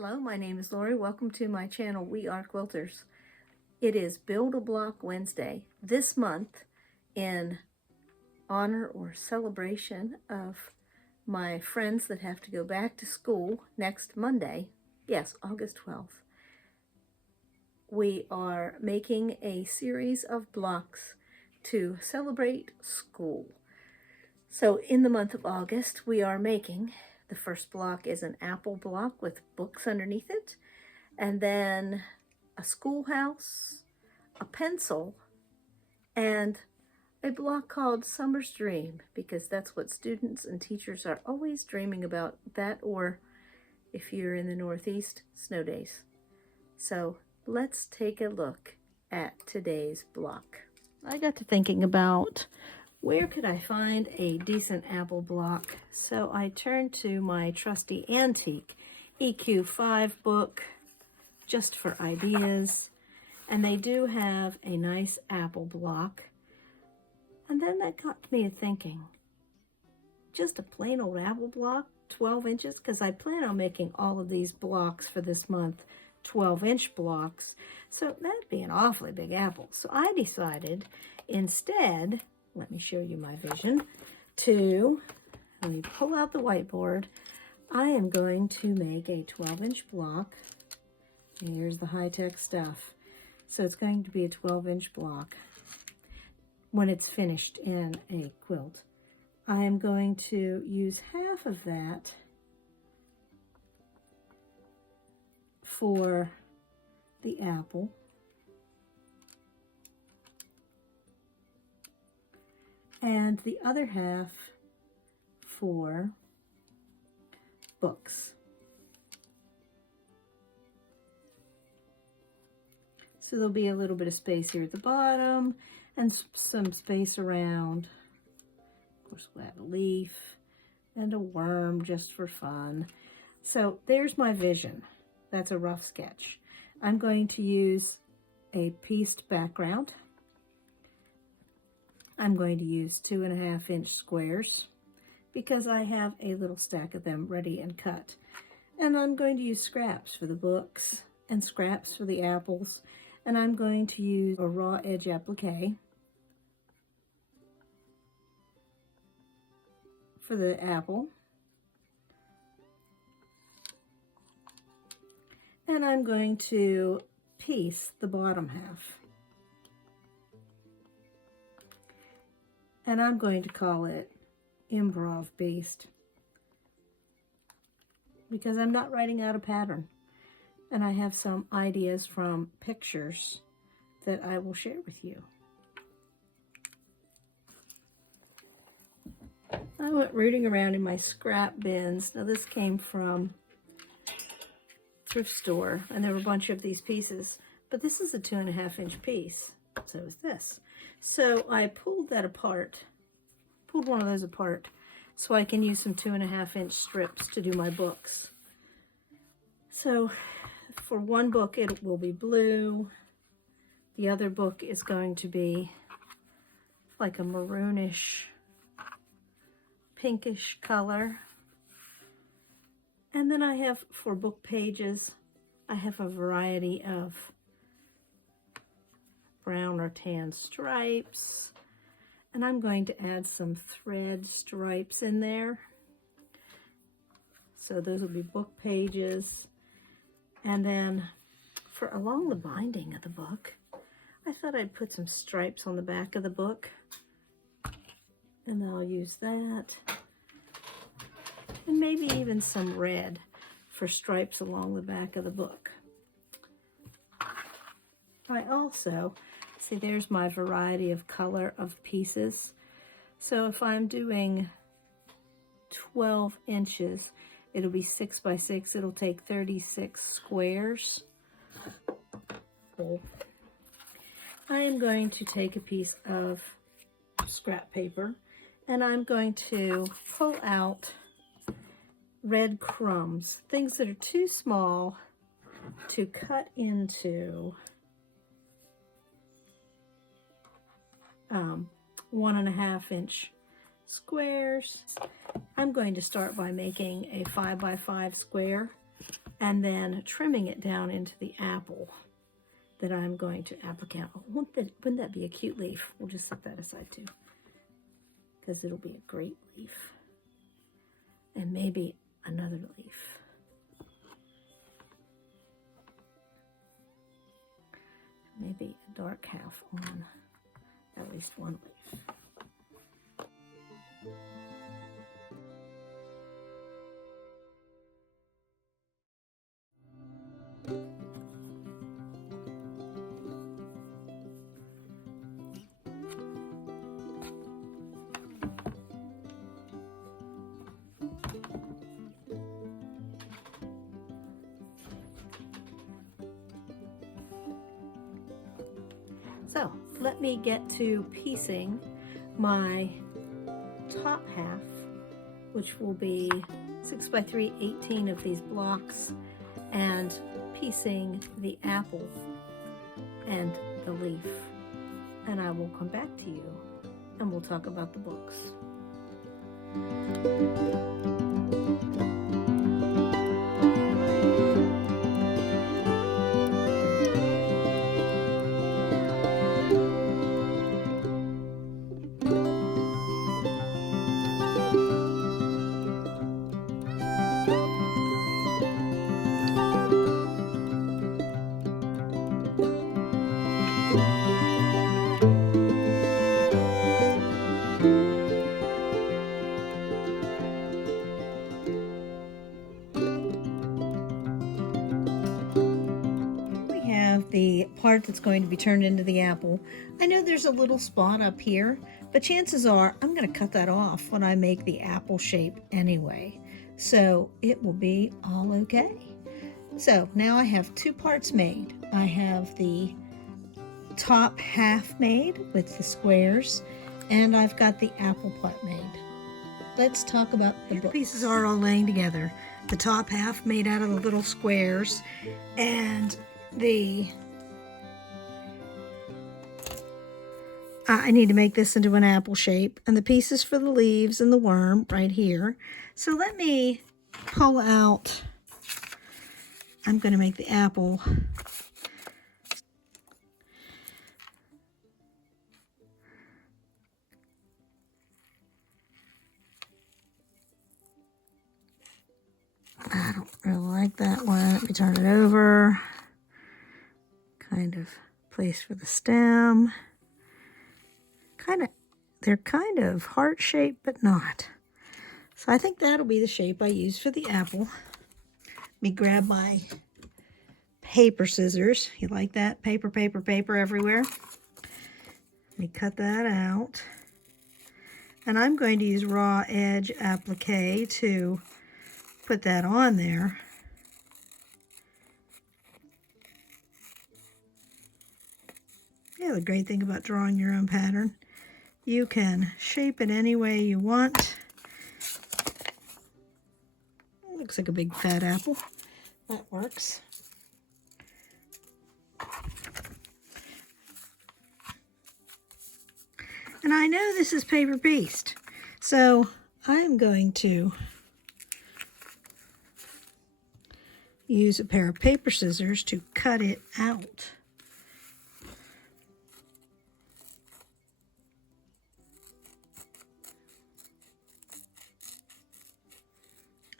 Hello, my name is Lorrie. Welcome to my channel, We Are Quilters. It is Build a Block Wednesday. This month, in honor or celebration of my friends that have to go back to school next Monday, yes, August 12th, we are making a series of blocks to celebrate school. So in the month of August, we are making, the first block is an apple block with books underneath it, and then a schoolhouse, a pencil, and a block called Summer's Dream, because that's what students and teachers are always dreaming about, that, or if you're in the Northeast, snow days. So let's take a look at today's block. I got to thinking about where could I find a decent apple block? So I turned to my trusty antique EQ5 book just for ideas. And they do have a nice apple block. And then that got me to thinking, just a plain old apple block, 12 inches? Because I plan on making all of these blocks for this month 12-inch blocks. So that'd be an awfully big apple. So I decided instead, let me show you my vision, let me pull out the whiteboard. I am going to make a 12-inch block. Here's the high-tech stuff. So it's going to be a 12-inch block when it's finished in a quilt. I am going to use half of that for the apple. And the other half for books. So there'll be a little bit of space here at the bottom and some space around. Of course, we'll add a leaf and a worm just for fun. So there's my vision. That's a rough sketch. I'm going to use a pieced background. I'm going to use 2.5-inch squares because I have a little stack of them ready and cut. And I'm going to use scraps for the books and scraps for the apples. And I'm going to use a raw edge applique for the apple. And I'm going to piece the bottom half. And I'm going to call it Improv Based because I'm not writing out a pattern. And I have some ideas from pictures that I will share with you. I went rooting around in my scrap bins. Now this came from thrift store, and there were a bunch of these pieces, but this is a 2.5-inch piece. So is this. So I pulled that apart, pulled one of those apart, so I can use some 2.5-inch strips to do my books. So for one book, it will be blue. The other book is going to be like a maroonish, pinkish color. And then I have, for book pages, I have a variety of brown or tan stripes. And I'm going to add some thread stripes in there. So those will be book pages. And then for along the binding of the book, I thought I'd put some stripes on the back of the book. And I'll use that. And maybe even some red for stripes along the back of the book. I also, see, there's my variety of color of pieces. So if I'm doing 12 inches, it'll be 6 by 6. It'll take 36 squares. I am going to take a piece of scrap paper and I'm going to pull out red crumbs, things that are too small to cut into 1.5-inch squares. I'm going to start by making a 5 by 5 square and then trimming it down into the apple that I'm going to applicate. Oh, wouldn't that be a cute leaf? We'll just set that aside too, because it'll be a great leaf. And maybe another leaf. Maybe a dark half on at least one leaf. So let me get to piecing my top half, which will be 6 by 3, 18 of these blocks, and piecing the apple and the leaf. And I will come back to you and we'll talk about the books. The part that's going to be turned into the apple. I know there's a little spot up here, but chances are I'm going to cut that off when I make the apple shape anyway. So it will be all okay. So now I have two parts made. I have the top half made with the squares, and I've got the apple part made. Let's talk about the book. Pieces are all laying together. The top half made out of the little squares, and I need to make this into an apple shape, and the pieces for the leaves and the worm right here. So let me pull out, I'm going to make the apple. I don't really like that one. Let me turn it over. Kind of place for the stem. They're kind of heart-shaped, but not. So I think that'll be the shape I use for the apple. Let me grab my paper scissors. You like that? Paper, paper, paper everywhere. Let me cut that out. And I'm going to use raw edge applique to put that on there. Yeah, the great thing about drawing your own pattern, you can shape it any way you want. Looks like a big fat apple. That works. And I know this is paper paste, so I'm going to use a pair of paper scissors to cut it out.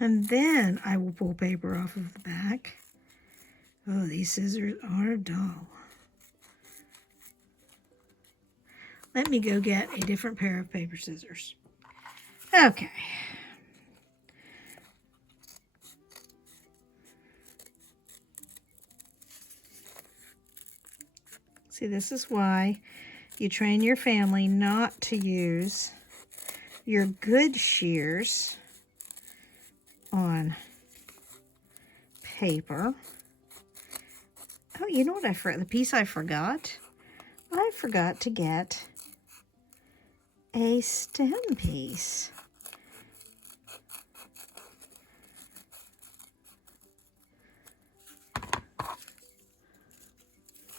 And then I will pull paper off of the back. Oh, these scissors are dull. Let me go get a different pair of paper scissors. Okay. See, this is why you train your family not to use your good shears on paper. Oh, you know what I forgot? The piece I forgot? I forgot to get a stem piece.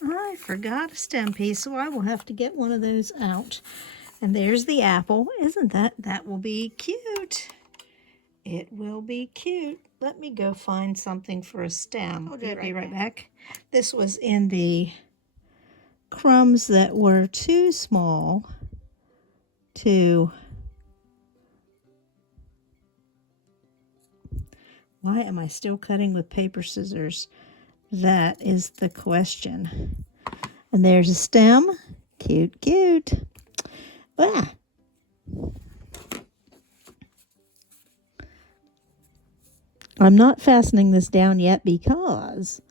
I forgot a stem piece, so I will have to get one of those out. And there's the apple. Isn't that will be cute? It will be cute. Let me go find something for a stem. I'll be right back. This was in the crumbs that were too small to... Why am I still cutting with paper scissors? That is the question. And there's a stem. Cute, cute. Ah. I'm not fastening this down yet because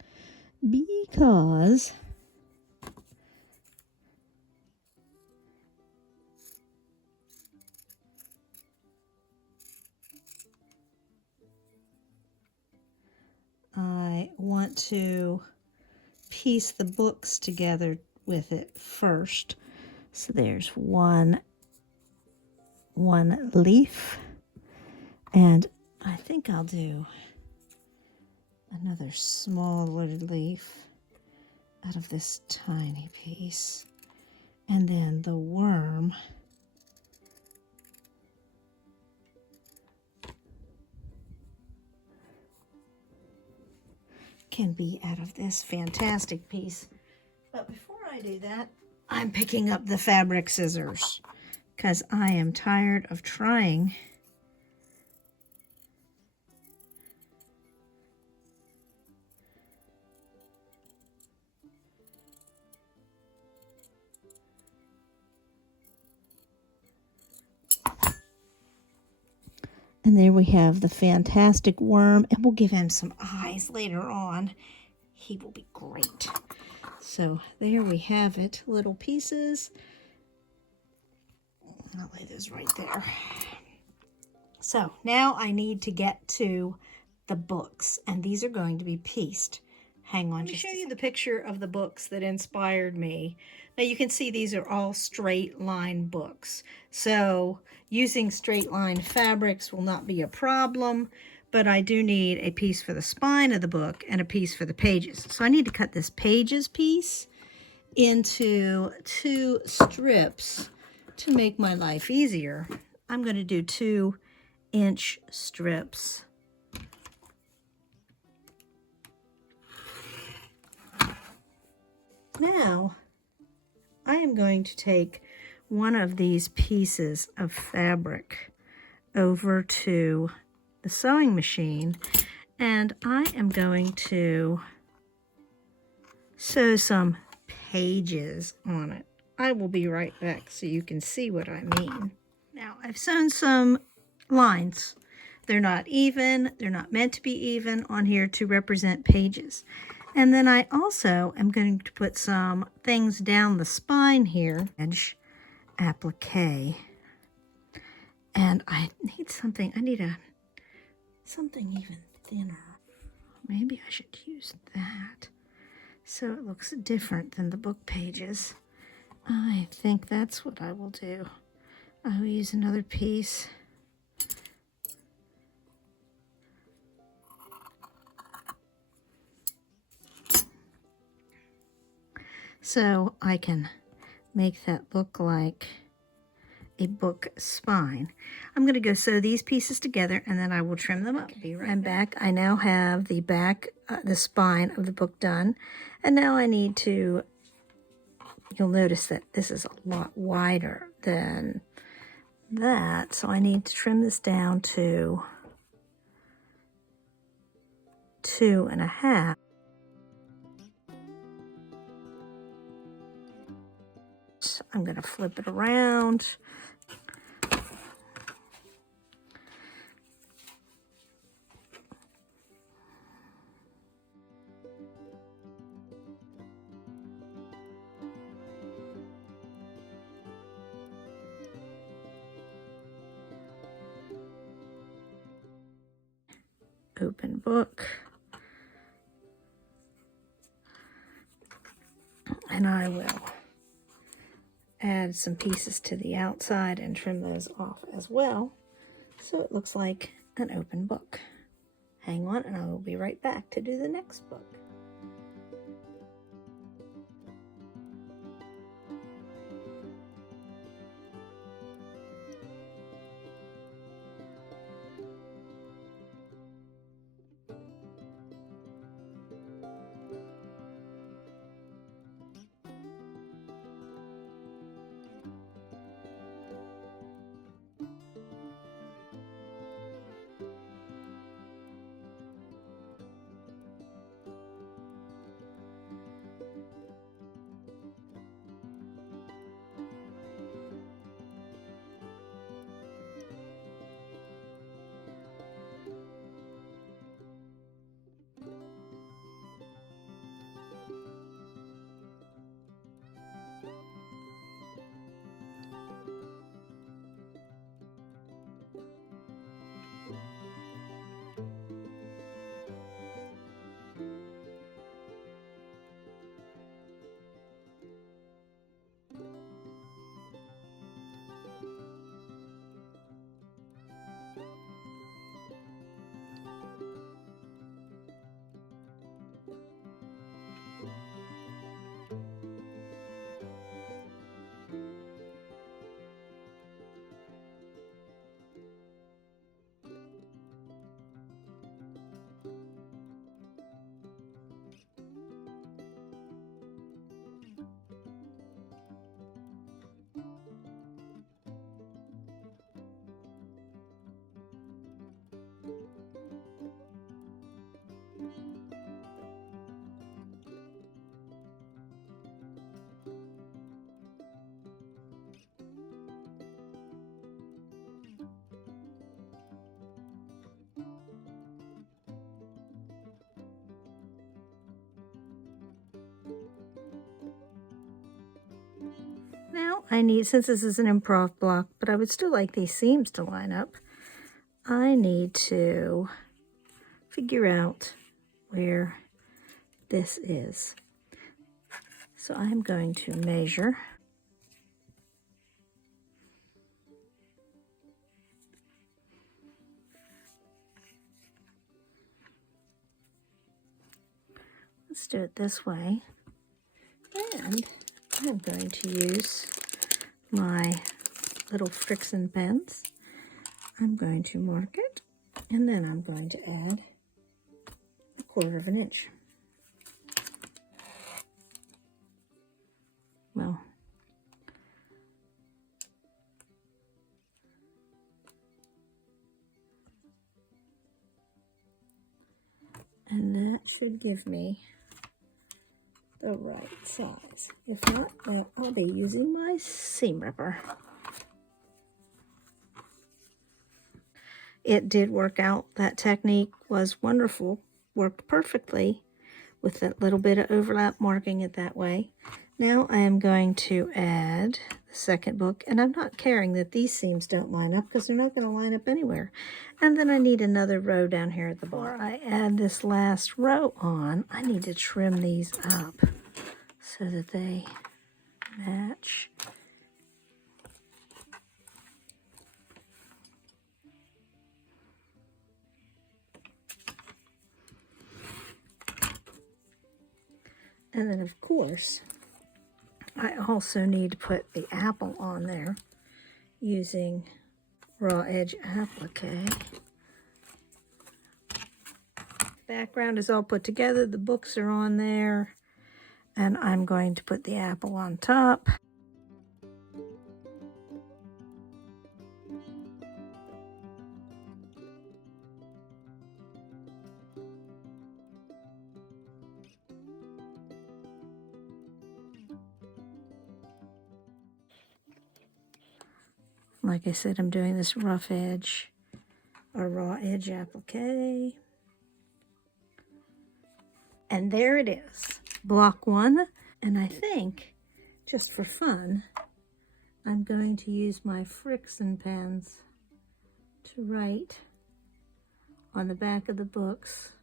I want to piece the books together with it first. So there's one leaf, and I think I'll do another smaller leaf out of this tiny piece, and then the worm can be out of this fantastic piece. But before I do that, I'm picking up the fabric scissors because I am tired of trying And there we have the fantastic worm, and we'll give him some eyes later on. He will be great. So there we have it, little pieces. I'll lay those right there. So now I need to get to the books, and these are going to be pieced. Hang on. Let me show you the picture of the books that inspired me. Now you can see these are all straight line books. So using straight line fabrics will not be a problem, but I do need a piece for the spine of the book and a piece for the pages. So I need to cut this pages piece into 2 strips to make my life easier. I'm going to do 2-inch strips. Now, I am going to take one of these pieces of fabric over to the sewing machine, and I am going to sew some pages on it. I will be right back so you can see what I mean. Now, I've sewn some lines. They're not even, they're not meant to be even on here to represent pages. And then I also am going to put some things down the spine here, edge applique. And I need something, something even thinner. Maybe I should use that so it looks different than the book pages. I think that's what I will do. I will use another piece. So I can make that look like a book spine. I'm going to go sew these pieces together and then I will trim them up. I'm back. I now have the back, the spine of the book done. And now I need to, you'll notice that this is a lot wider than that. So I need to trim this down to 2.5. So I'm going to flip it around. Open book. And I will add some pieces to the outside and trim those off as well, so it looks like an open book. Hang on, and I will be right back to do the next book. I need, since this is an improv block, but I would still like these seams to line up, I need to figure out where this is. So I'm going to measure. Let's do it this way. And I'm going to use my little friction pens. I'm going to mark it, and then I'm going to add 1/4 of an inch. Well, and that should give me the right size. If not, then I'll be using my seam ripper. It did work out. That technique was wonderful. Worked perfectly with that little bit of overlap, marking it that way. Now I am going to add the second book, and I'm not caring that these seams don't line up because they're not going to line up anywhere. And then I need another row down here at the bottom. Before I add this last row on, I need to trim these up so that they match. And then, of course, I also need to put the apple on there using raw edge applique. Background is all put together. The books are on there. And I'm going to put the apple on top. Like I said, I'm doing this rough edge or raw edge applique. And there it is, block 1. And I think, just for fun, I'm going to use my friction pens to write on the back of the books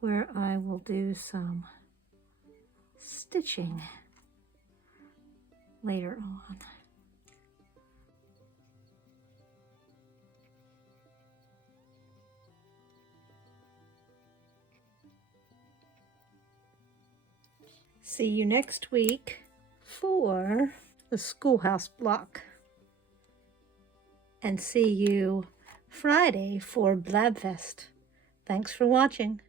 where I will do some stitching later on. See you next week for the schoolhouse block. And see you Friday for Blabfest. Thanks for watching.